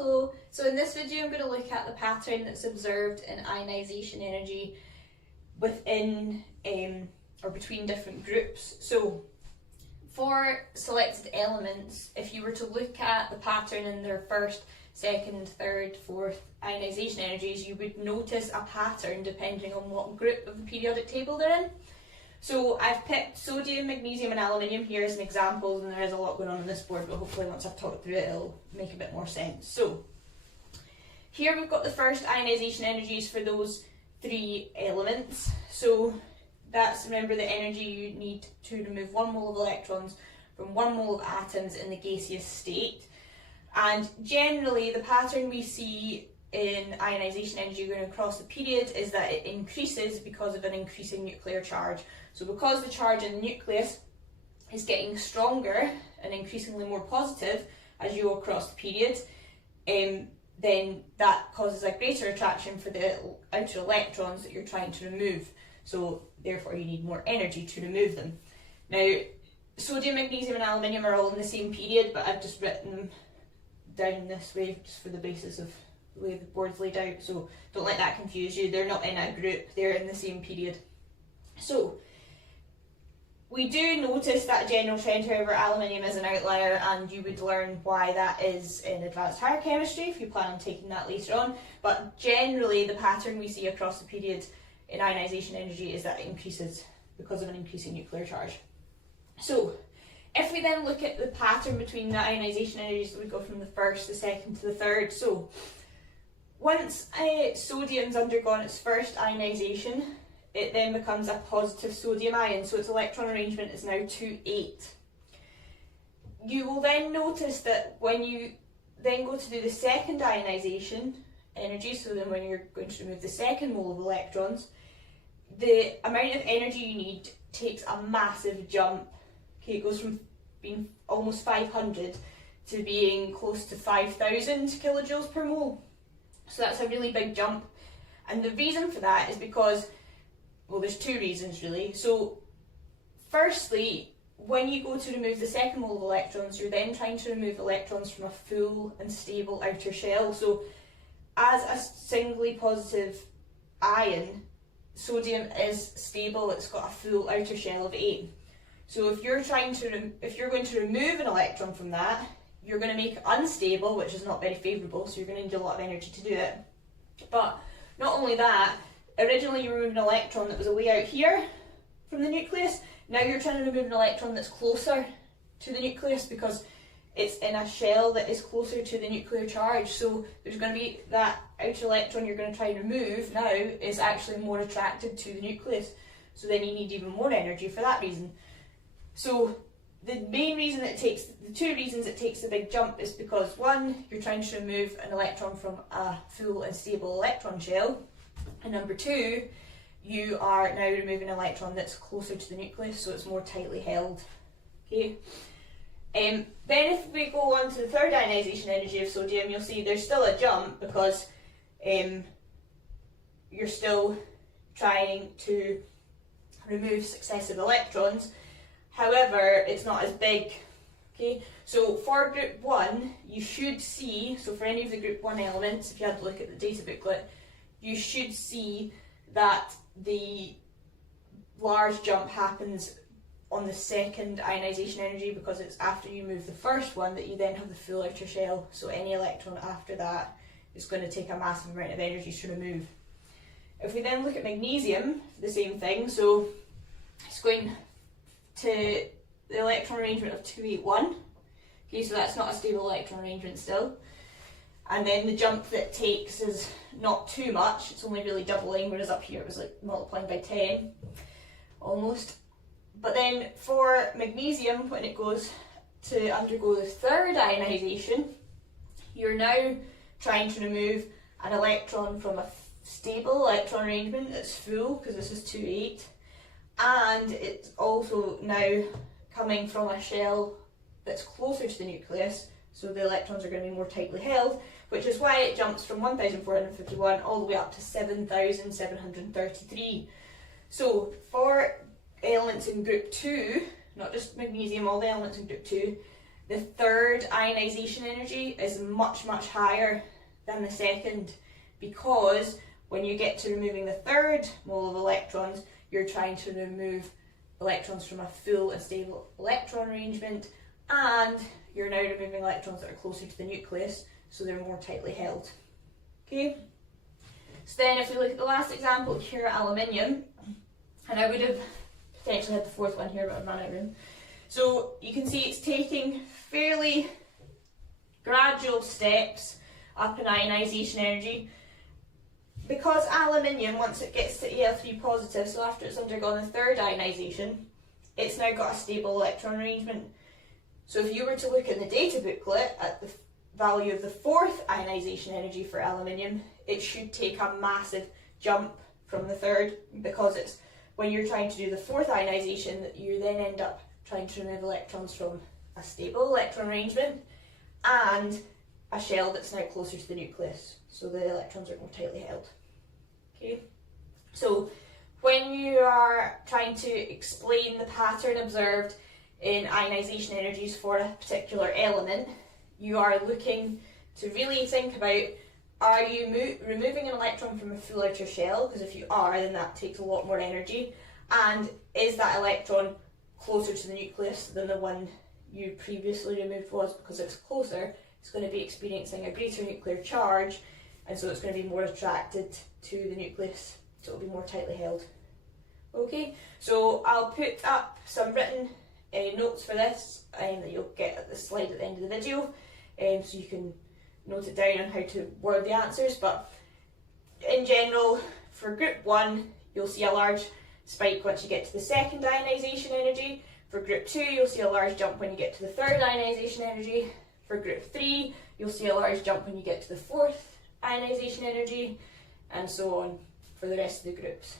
Hello, so in this video I'm going to look at the pattern that's observed in ionisation energy within or between different groups. So for selected elements, if you were to look at the pattern in their first, second, third, fourth ionisation energies, you would notice a pattern depending on what group of the periodic table they're in. So I've picked sodium, magnesium and aluminium here as an example, and there is a lot going on this board, but hopefully once I've talked through it it'll make a bit more sense. So here we've got the first ionisation energies for those three elements. So that's, remember, the energy you need to remove 1 mole of electrons from 1 mole of atoms in the gaseous state. And generally the pattern we see in ionisation energy going across the period is that it increases because of an increasing nuclear charge. So because the charge in the nucleus is getting stronger and increasingly more positive as you go across the period, then that causes a greater attraction for the outer electrons that you're trying to remove. So therefore you need more energy to remove them. Now, sodium, magnesium and aluminium are all in the same period, but I've just written them down this way just for the basis of the way the board's laid out, so don't let that confuse you. They're not in a group, they're in the same period. So we do notice that general trend, however, aluminium is an outlier, and you would learn why that is in advanced higher chemistry if you plan on taking that later on. But generally the pattern we see across the period in ionisation energy is that it increases because of an increasing nuclear charge. So if we then look at the pattern between the ionisation energies, we go from the first, the second to the third. So once sodium's undergone its first ionisation, it then becomes a positive sodium ion, so its electron arrangement is now 2,8. You will then notice that when you then go to do the second ionisation energy, so then when you're going to remove the second mole of electrons, the amount of energy you need takes a massive jump. Okay, it goes from being almost 500 to being close to 5,000 kilojoules per mole. So that's a really big jump, and the reason for that is because, well, there's two reasons really. So firstly, when you go to remove the second mole of electrons, you're then trying to remove electrons from a full and stable outer shell. So as a singly positive ion, sodium is stable, it's got a full outer shell of 8. So if you're going to remove an electron from that, you're going to make it unstable, which is not very favourable, so you're going to need a lot of energy to do it. But not only that, originally you removed an electron that was away out here from the nucleus. Now you're trying to remove an electron that's closer to the nucleus because it's in a shell that is closer to the nuclear charge. So there's going to be that outer electron you're going to try and remove now is actually more attracted to the nucleus. So then you need even more energy for that reason. So the main reason the two reasons it takes a big jump is because, one, you're trying to remove an electron from a full and stable electron shell, and number two, you are now removing an electron that's closer to the nucleus, so it's more tightly held. Okay. Then if we go on to the third ionisation energy of sodium, you'll see there's still a jump because you're still trying to remove successive electrons. However, it's not as big. Okay, so for group 1, you should see, so for any of the group 1 elements, if you had to look at the data booklet, you should see that the large jump happens on the second ionisation energy because it's after you move the first one that you then have the full outer shell, so any electron after that is going to take a massive amount of energy to remove. If we then look at magnesium, the same thing, so it's going to the electron arrangement of 281. Okay, so that's not a stable electron arrangement still. And then the jump that takes is not too much, it's only really doubling, whereas up here it was like multiplying by 10, almost. But then for magnesium, when it goes to undergo the third ionisation, you're now trying to remove an electron from a stable electron arrangement that's full, because this is 2,8. And it's also now coming from a shell that's closer to the nucleus, so the electrons are going to be more tightly held, which is why it jumps from 1,451 all the way up to 7,733. So for elements in group 2, not just magnesium, all the elements in group 2, the third ionisation energy is much, much higher than the second, because when you get to removing the third mole of electrons, you're trying to remove electrons from a full and stable electron arrangement, and you're now removing electrons that are closer to the nucleus, so they're more tightly held. Okay? So then if we look at the last example, pure aluminium, and I would have potentially had the fourth one here, but I've run out of room. So you can see it's taking fairly gradual steps up in ionisation energy. Because aluminium, once it gets to Al3 positive, so after it's undergone the third ionisation, it's now got a stable electron arrangement. So if you were to look in the data booklet at the value of the fourth ionisation energy for aluminium, it should take a massive jump from the third, because it's when you're trying to do the fourth ionisation that you then end up trying to remove electrons from a stable electron arrangement and a shell that's now closer to the nucleus, so the electrons are more tightly held. Okay, so when you are trying to explain the pattern observed in ionisation energies for a particular element, you are looking to really think about, are you removing an electron from a full outer shell? Because if you are, then that takes a lot more energy. And is that electron closer to the nucleus than the one you previously removed was? Because it's closer, it's going to be experiencing a greater nuclear charge, and so it's going to be more attracted to the nucleus, so it'll be more tightly held. Okay, so I'll put up some written notes for this that you'll get at the slide at the end of the video, so you can note it down on how to word the answers. But in general, for group 1, you'll see a large spike once you get to the second ionisation energy. For group 2, you'll see a large jump when you get to the third ionisation energy. For group 3, you'll see a large jump when you get to the fourth ionisation energy, and so on for the rest of the groups.